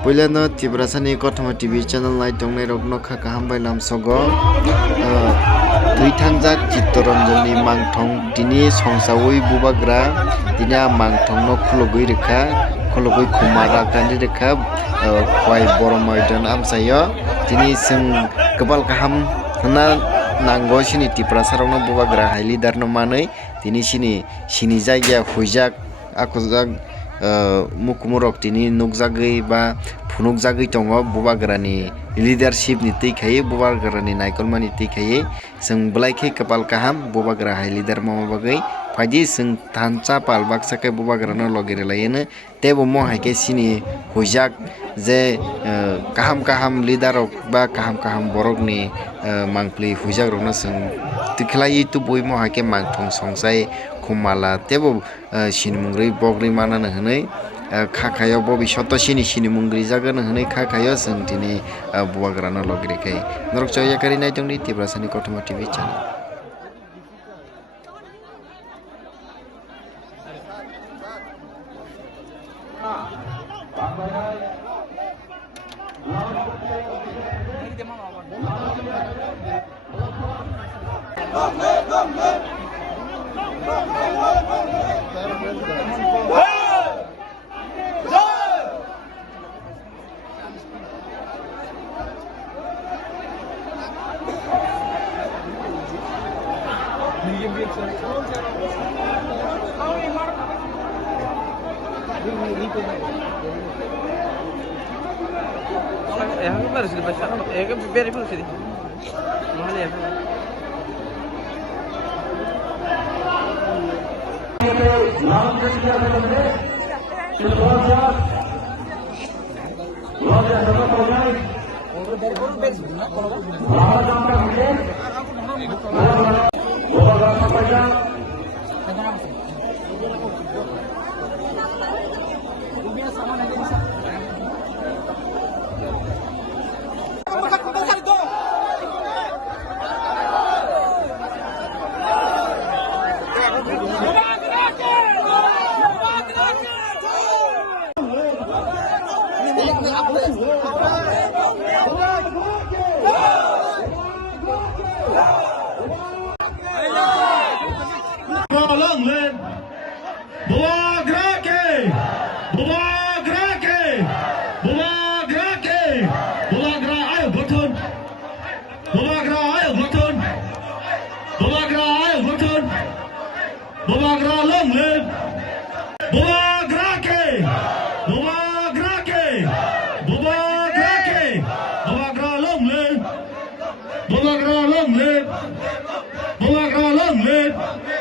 Puilano Tibrasani Kotoma TV channel light dongnai rokno kha kaham bai namsogo Tuitanjak Chittoranjani mangthong tini songsawi bubagra tini a mangthong no khulogui rekha khulogui khumara kandi rekha khwai borok maidan amsayo tini sing kebal kaham hana nango sini Tibrasarokno bubagra hai leader no manui tini sini jagya huijak akujak mukumurok tini nugjagui ba phunukjagui tongo bubagrani leadership ni teikhai bubagrani naikolmani teikhai sing blaikhai kapal kaham bubagra hai leader mama bagai faidi sing thancha pal baksa ke bubagrano logere layene tebo mo haike sini huijak je kaham leader rok ba kaham borok ni mangpli huijak rokno sing tikhlai tu boimo haike mangthong songsai khumala tebo sinimungri bogri manana hwnoi khakayo bobisotto sini sinimungri jagan hwnoi khakayo sing tini bubagrano logere kai norok choya kari naitongni Tibrasani Kotoma TV channel. Bubagra long live!